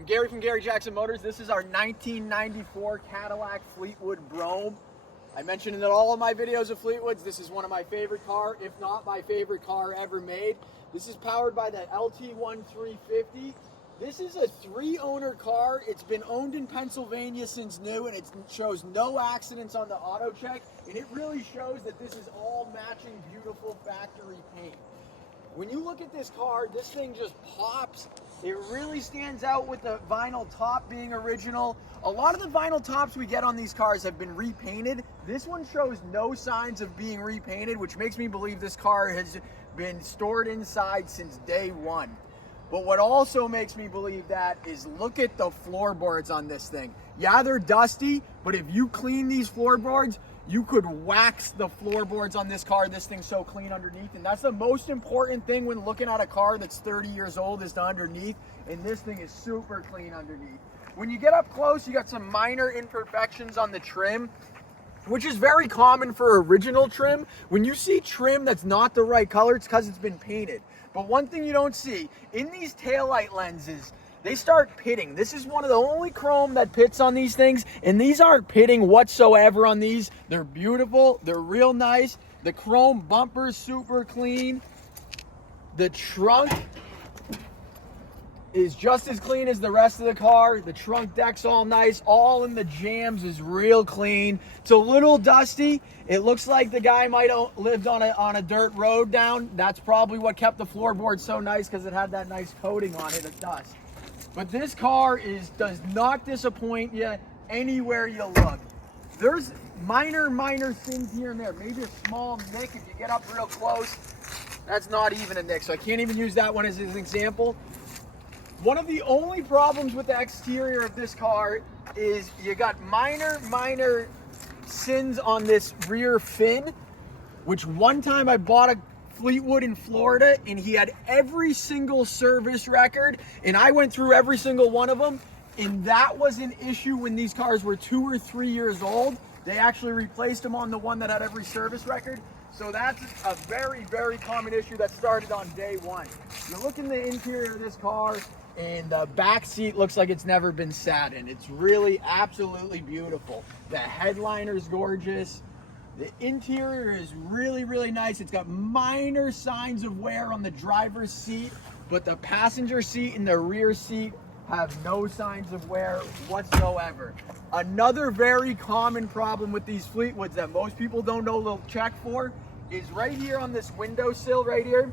I'm Gary from Gary Jackson Motors. This is our 1994 Cadillac Fleetwood Brougham. I mentioned in all of my videos of Fleetwoods, this is one of my favorite car, if not my favorite car ever made. This is powered by the LT1 350. This is a 3-owner car. It's been owned in Pennsylvania since new, and it shows no accidents on the auto check, and it really shows that this is all matching beautiful factory paint. When you look at this car, this thing just pops. It really stands out with the vinyl top being original. A lot of the vinyl tops we get on these cars have been repainted. This one shows no signs of being repainted, which makes me believe this car has been stored inside since day one. But what also makes me believe that is look at the floorboards on this thing. Yeah, they're dusty, but if you clean these floorboards, you could wax the floorboards on this car. This thing's so clean underneath, and that's the most important thing when looking at a car that's 30 years old is the underneath, and this thing is super clean underneath. When you get up close, you got some minor imperfections on the trim, which is very common for original trim. When you see trim that's not the right color, it's because it's been painted. But one thing you don't see, in these taillight lenses, they start pitting. This is one of the only chrome that pits on these things, and these aren't pitting whatsoever on these. They're beautiful, they're real nice. The chrome bumper's super clean. The trunk is just as clean as the rest of the car. The trunk deck's all nice. All in the jams is real clean. It's a little dusty. It looks like the guy might have lived on a dirt road down. That's probably what kept the floorboard so nice, because it had that nice coating on it of dust. But this car does not disappoint you anywhere you look. There's minor sins here and there. Maybe a small nick if you get up real close. That's not even a nick, so I can't even use that one as an example. One of the only problems with the exterior of this car is you got minor sins on this rear fin, which one time I bought a Fleetwood in Florida, and he had every single service record, and I went through every single one of them, and that was an issue when these cars were 2 or 3 years old. They actually replaced them on the one that had every service record. So that's a very common issue that started on day one. You look in the interior of this car, and the back seat looks like it's never been sat in. It's really absolutely beautiful. The headliner's gorgeous. The interior is really nice. It's got minor signs of wear on the driver's seat, but the passenger seat and the rear seat have no signs of wear whatsoever. Another very common problem with these Fleetwoods that most people don't know they'll check for is right here on this windowsill right here.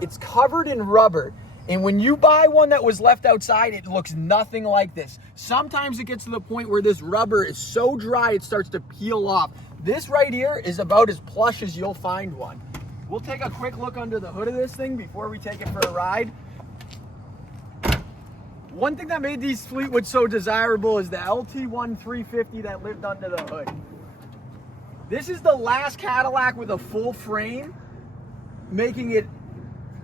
It's covered in rubber. And when you buy one that was left outside, it looks nothing like this. Sometimes it gets to the point where this rubber is so dry it starts to peel off. This right here is about as plush as you'll find one. We'll take a quick look under the hood of this thing before we take it for a ride. One thing that made these Fleetwoods so desirable is the LT1 350 that lived under the hood. This is the last Cadillac with a full frame, making it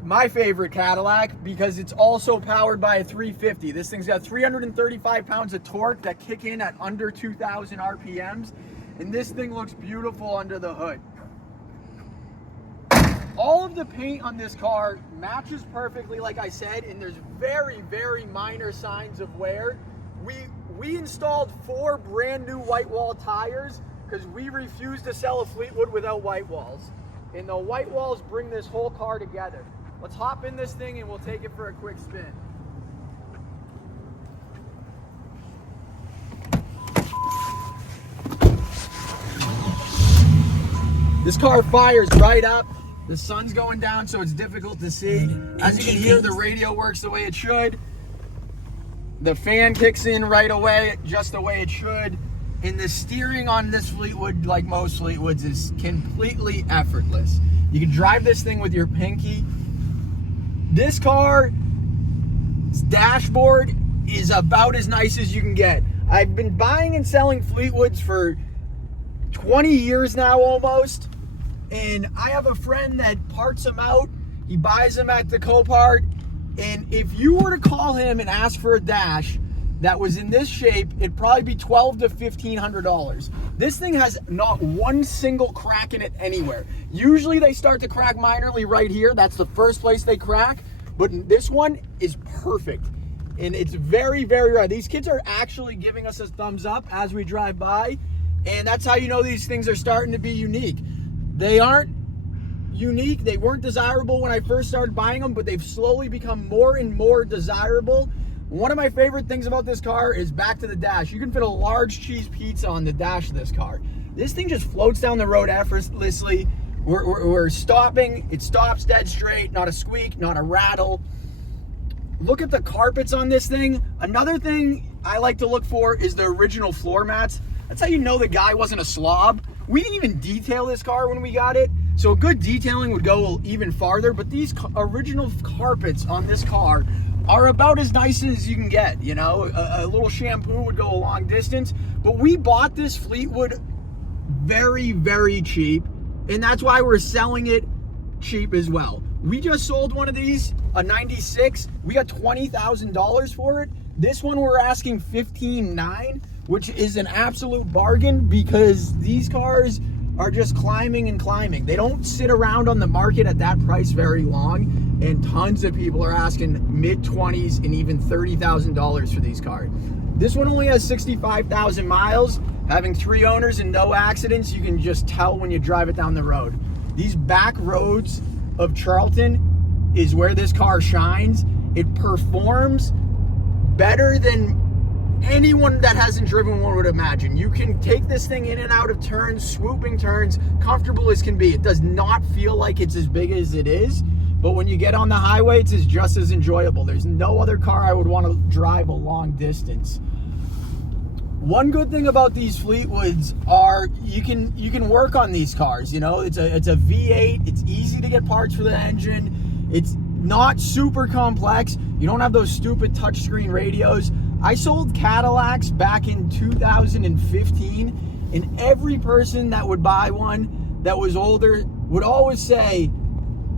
my favorite Cadillac because it's also powered by a 350. This thing's got 335 pounds of torque that kick in at under 2,000 RPMs, and this thing looks beautiful under the hood. All of the paint on this car matches perfectly, like I said, and there's very minor signs of wear. We installed 4 brand new white wall tires because we refuse to sell a Fleetwood without white walls. And the white walls bring this whole car together. Let's hop in this thing and we'll take it for a quick spin. This car fires right up. The sun's going down, so it's difficult to see. As you can hear, the radio works the way it should. The fan kicks in right away, just the way it should. And the steering on this Fleetwood, like most Fleetwoods, is completely effortless. You can drive this thing with your pinky. This car's dashboard is about as nice as you can get. I've been buying and selling Fleetwoods for 20 years now almost, and I have a friend that parts them out. He buys them at the Copart, and if you were to call him and ask for a dash that was in this shape, it'd probably be $1,200 to $1,500. This thing has not one single crack in it anywhere. Usually they start to crack minorly right here. That's the first place they crack, but this one is perfect. And it's very, very rare. These kids are actually giving us a thumbs up as we drive by. And that's how you know these things are starting to be unique. They aren't unique. They weren't desirable when I first started buying them, but they've slowly become more and more desirable. One of my favorite things about this car is back to the dash. You can fit a large cheese pizza on the dash of this car. This thing just floats down the road effortlessly. We're stopping. It stops dead straight. Not a squeak, not a rattle. Look at the carpets on this thing. Another thing I like to look for is the original floor mats. That's how you know the guy wasn't a slob. We didn't even detail this car when we got it, so a good detailing would go even farther, but these original carpets on this car are about as nice as you can get. You know, a little shampoo would go a long distance, but we bought this Fleetwood very, very cheap, and that's why we're selling it cheap as well. We just sold one of these, a 96. We got $20,000 for it. This one we're asking $15,900, which is an absolute bargain because these cars are just climbing and climbing. They don't sit around on the market at that price very long, and tons of people are asking mid-20s and even $30,000 for these cars. This one only has 65,000 miles, having 3 owners and no accidents. You can just tell when you drive it down the road. These back roads of Charlton is where this car shines. It performs better than anyone that hasn't driven one would imagine. You can take this thing in and out of turns, swooping turns, comfortable as can be. It does not feel like it's as big as it is, but when you get on the highway, it's just as enjoyable. There's no other car I would want to drive a long distance. One good thing about these Fleetwoods are you can work on these cars. You know, it's a V8. It's easy to get parts for the engine. It's not super complex. You don't have those stupid touchscreen radios. I sold Cadillacs back in 2015, and every person that would buy one that was older would always say,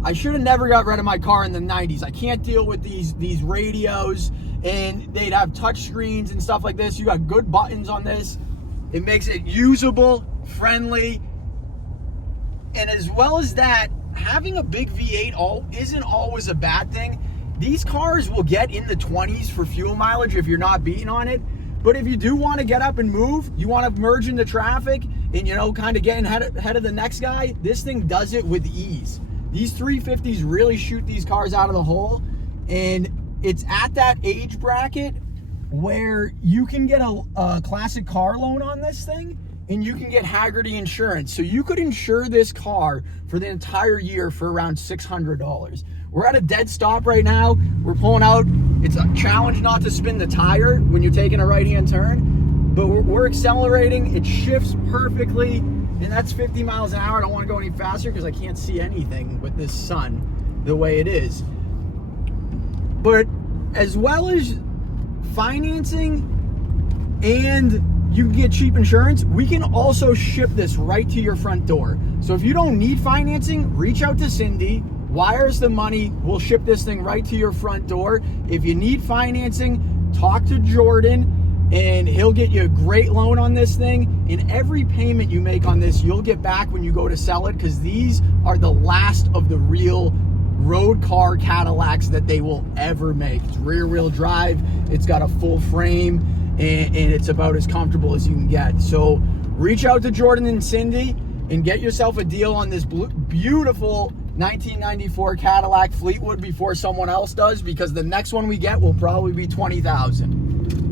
I should have never got rid of my car in the 90s. I can't deal with these radios. And they'd have touch screens and stuff like this. You got good buttons on this. It makes it usable, friendly. And as well as that, having a big V8 isn't always a bad thing. These cars will get in the 20s for fuel mileage if you're not beating on it. But if you do want to get up and move, you want to merge into traffic and, you know, kind of getting ahead of the next guy, this thing does it with ease. These 350s really shoot these cars out of the hole. And it's at that age bracket where you can get a classic car loan on this thing, and you can get Haggerty insurance. So you could insure this car for the entire year for around $600. We're at a dead stop right now. We're pulling out. It's a challenge not to spin the tire when you're taking a right-hand turn, but we're accelerating. It shifts perfectly, and that's 50 miles an hour. I don't want to go any faster because I can't see anything with this sun the way it is. But as well as financing and you can get cheap insurance, we can also ship this right to your front door. So if you don't need financing, reach out to Cindy, wire us the money, we'll ship this thing right to your front door. If you need financing, talk to Jordan and he'll get you a great loan on this thing. And every payment you make on this, you'll get back when you go to sell it, because these are the last of the real road car Cadillacs that they will ever make. It's rear wheel drive, it's got a full frame, and it's about as comfortable as you can get. So reach out to Jordan and Cindy and get yourself a deal on this beautiful 1994 Cadillac Fleetwood before someone else does, because the next one we get will probably be $20,000.